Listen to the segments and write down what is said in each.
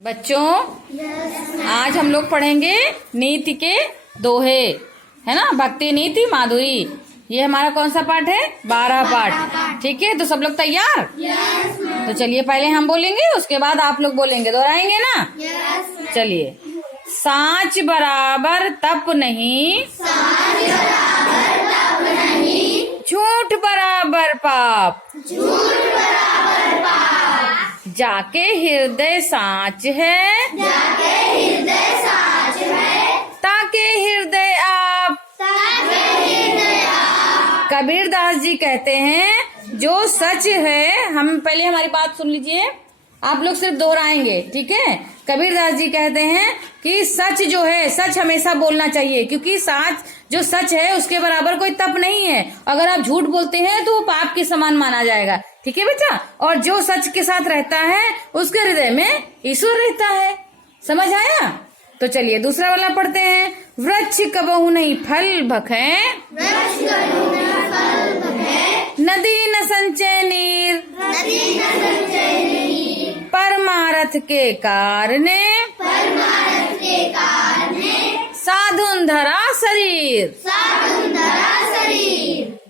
बच्चों आज हम लोग पढ़ेंगे नीति के दोहे, है ना। भक्ति नीति माधुरी, ये हमारा कौन सा पाठ है? 12 पाठ। ठीक है, तो सब लोग तैयार? तो चलिए पहले हम बोलेंगे, उसके बाद आप लोग बोलेंगे, दोहराएंगे ना? चलिए। साँच बराबर तप नहीं, झूठ बराबर पाप, जाके हृदय साँच है, ताके हृदय आप। कबीर दास जी कहते हैं जो सच है, हम पहले हमारी बात सुन लीजिए, आप लोग सिर्फ दोहराएंगे, ठीक है। कबीर दास जी कहते हैं कि सच जो है, सच हमेशा बोलना चाहिए, क्योंकि साच जो सच है उसके बराबर कोई तप नहीं है। अगर आप झूठ बोलते हैं तो वो पाप के समान माना जाएगा, ठीक है बेटा। और जो सच के साथ रहता है उसके हृदय में ईश्वर रहता है। समझ आया? तो चलिए दूसरा वाला पढ़ते हैं। वृक्ष कबहु नहीं फल भखे, नदी न संचय नीर, परमारथ के कारणे, साधुन धरा शरीर।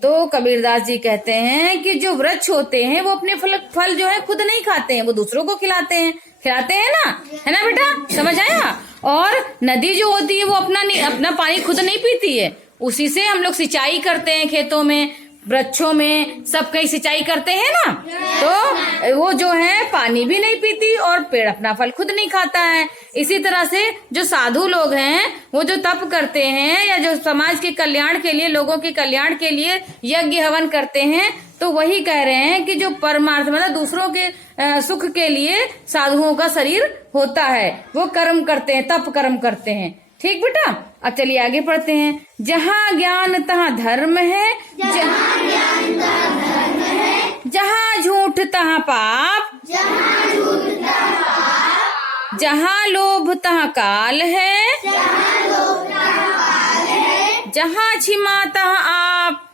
तो कबीरदास जी कहते हैं कि जो वृक्ष होते हैं वो अपने फल जो है खुद नहीं खाते हैं, वो दूसरों को खिलाते हैं ना, है ना बेटा? समझ आया? और नदी जो होती है वो अपना पानी खुद नहीं पीती है, उसी से हम लोग सिंचाई करते हैं, खेतों में, वृक्षों में, सब कहीं सिंचाई करते हैं ना। तो वो जो है पानी भी नहीं पीती और पेड़ अपना फल खुद नहीं खाता है। इसी तरह से जो साधु लोग हैं वो जो तप करते हैं या जो समाज के कल्याण के लिए, लोगों के कल्याण के लिए यज्ञ हवन करते हैं, तो वही कह रहे हैं कि जो परमार्थ मतलब दूसरों के सुख के लिए साधुओं का शरीर होता है, वो कर्म करते हैं, तप कर्म करते हैं। ठीक बेटा, अब चलिए आगे पढ़ते हैं। जहाँ ज्ञान तहाँ धर्म है, जहाँ झूठ तहाँ पाप, जहाँ लोभ तहाँ काल है, जहाँ क्षमा तहाँ आप।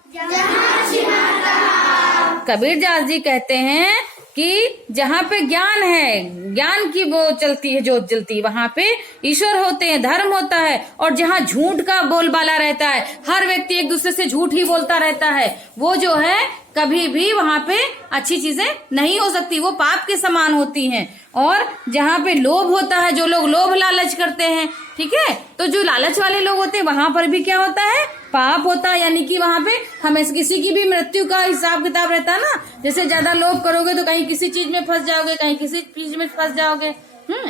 कबीर दास जी कहते हैं कि जहाँ पे ज्ञान है, ज्ञान की वो चलती है, जोत जलती है, वहाँ पे ईश्वर होते हैं, धर्म होता है। और जहाँ झूठ का बोलबाला रहता है, हर व्यक्ति एक दूसरे से झूठ ही बोलता रहता है, वो जो है कभी भी वहाँ पे अच्छी चीजें नहीं हो सकती, वो पाप के समान होती हैं। और जहाँ पे लोभ होता है, जो लोग लोभ लालच करते हैं, ठीक है, तो जो लालच वाले लोग होते हैं वहाँ पर भी क्या होता है? पाप होता है। यानी कि वहाँ पे हमें किसी की भी मृत्यु का हिसाब किताब रहता है ना। जैसे ज्यादा लोभ करोगे तो कहीं किसी चीज में फंस जाओगे, कहीं किसी चीज में फंस जाओगे,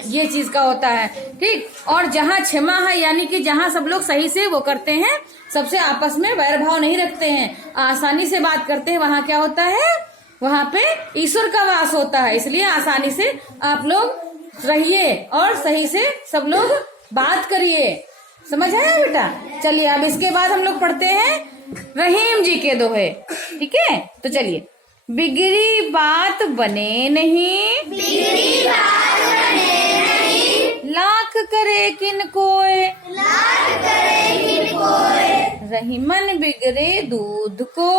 ये चीज का होता है, ठीक। और जहाँ क्षमा है, यानी कि जहाँ सब लोग सही से वो करते हैं, सबसे आपस में वैर भाव नहीं रखते हैं, आसानी से बात करते हैं, वहाँ क्या होता है? वहाँ पे ईश्वर का वास होता है। इसलिए आसानी से आप लोग रहिए और सही से सब लोग बात करिए। समझ आया बेटा? चलिए अब इसके बाद हम लोग पढ़ते हैं रहीम जी के दोहे, ठीक है। तो चलिए। बिगड़ी बात बने नहीं, लाख करे किन कोय, रहीमन बिगड़े दूध को,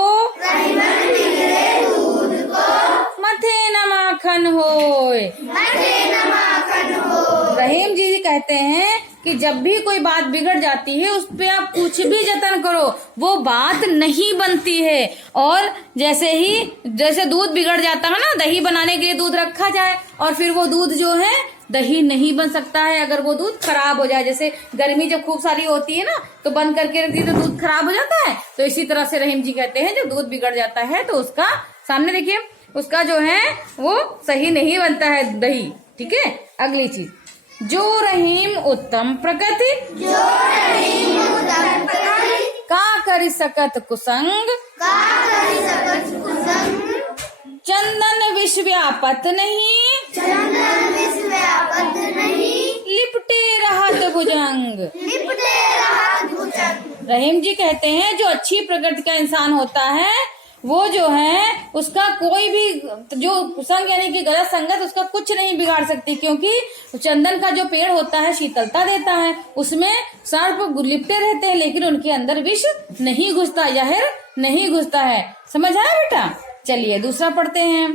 मथे न माखन होय। रहीम जी कहते हैं कि जब भी कोई बात बिगड़ जाती है, उस पे आप कुछ भी जतन करो, वो बात नहीं बनती है। और जैसे दूध बिगड़ जाता है ना, दही बनाने के लिए दूध रखा जाए और फिर वो दूध जो है दही नहीं बन सकता है अगर वो दूध खराब हो जाए। जैसे गर्मी जब खूब सारी होती है ना, तो बंद करके रख दी तो दूध खराब हो जाता है। तो इसी तरह से रहीम जी कहते हैं जब दूध बिगड़ जाता है तो उसका सामने देखिए, उसका जो है वो सही नहीं बनता है दही, ठीक है। अगली चीज, जो रहीम उत्तम प्रकृति, का करि सकत कुसंग, चंदन विष व्यापत नहीं, लिपटे रहत भुजंग। रहीम जी कहते हैं जो अच्छी प्रकृति का इंसान होता है, वो जो है उसका कोई भी जो कुसंग यानी कि गलत संगत उसका कुछ नहीं बिगाड़ सकती, क्योंकि चंदन का जो पेड़ होता है शीतलता देता है, उसमें सर्प लिपटे रहते हैं लेकिन उनके अंदर विष नहीं घुसता, जहर नहीं घुसता है। समझ आया बेटा? चलिए दूसरा पढ़ते हैं।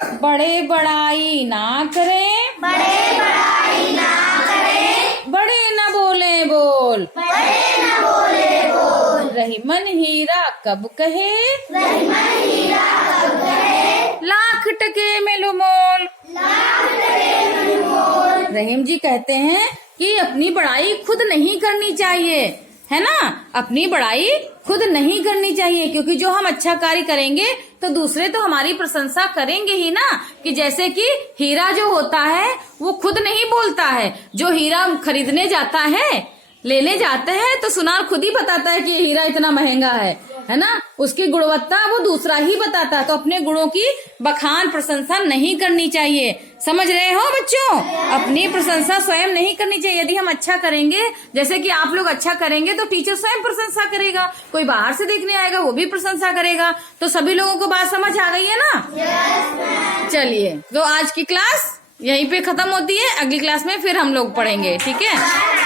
बड़े बड़ाई ना करें, बड़े बड़ाई ना करें, बड़े न बोले बोल, बड़े न बोले बोल, रहीमन हीरा कब कहे, रहीमन हीरा कब कहे, लाख टके में लो मोल। लाख टके में मोल। रहीम जी कहते हैं कि अपनी बड़ाई खुद नहीं करनी चाहिए, है ना, अपनी बड़ाई खुद नहीं करनी चाहिए, क्योंकि जो हम अच्छा कार्य करेंगे तो दूसरे तो हमारी प्रशंसा करेंगे ही ना। कि जैसे कि हीरा जो होता है वो खुद नहीं बोलता है, जो हीरा खरीदने जाता है, लेने जाते हैं, तो सुनार खुद ही बताता है कि ये हीरा इतना महंगा है ना, उसकी गुणवत्ता वो दूसरा ही बताता है। तो अपने गुणों की बखान प्रशंसा नहीं करनी चाहिए, समझ रहे हो बच्चों? अपनी प्रशंसा स्वयं नहीं करनी चाहिए। यदि हम अच्छा करेंगे, जैसे कि आप लोग अच्छा करेंगे तो टीचर स्वयं प्रशंसा करेगा, कोई बाहर से देखने आएगा वो भी प्रशंसा करेगा। तो सभी लोगों को बात समझ आ गई है ना? चलिए, तो आज की क्लास यहीं पे खत्म होती है, अगली क्लास में फिर हम लोग पढ़ेंगे, ठीक है।